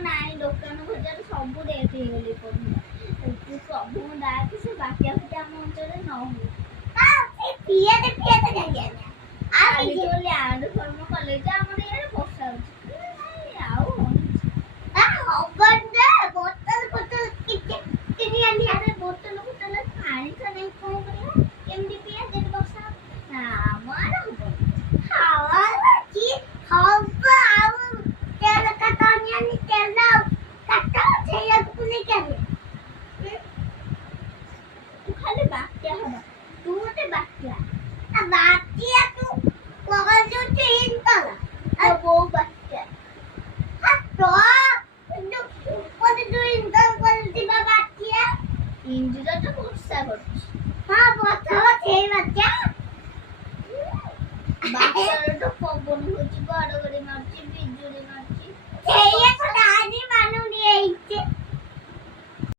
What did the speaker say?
ନାଇଁ ଦୋକାନ ବଜାର ସବୁ ରେଟ୍ ହେଇଗଲେ ପରିବା ସବୁ ଡାକି ସେ ବାକିଆ ଫାକିଆ ଆମ ଅଞ୍ଚଳରେ ନ ହୁଏ କାଲି ଯୋଉ ଲ୍ୟାଣ୍ଡ ଫର୍ମ କଲେ ଯେ ଆମର ଇଆଡେ ବର୍ଷା ହଉଛି ଆଉ ବୋତଲ ପାଣି ତ ନେଇ କଣ କରିବା କେମିତି ପିଆ ଯଦି ବର୍ଷା ନା ଆମ ଆଡେ ତୁ ଖାଲି ବାତ୍ୟା ହବା ତୁ ଗୋଟେ ବାତ୍ୟା ବୋଉ ବାତ୍ୟା ଇଣ୍ଡିର ତ ବର୍ଷା କରୁଛି ବାତ୍ୟାର ତ ପବନ ହଉଛି ଘଡଘଡି ମାରୁଛି ବିଜୁଳି ମାରୁଛି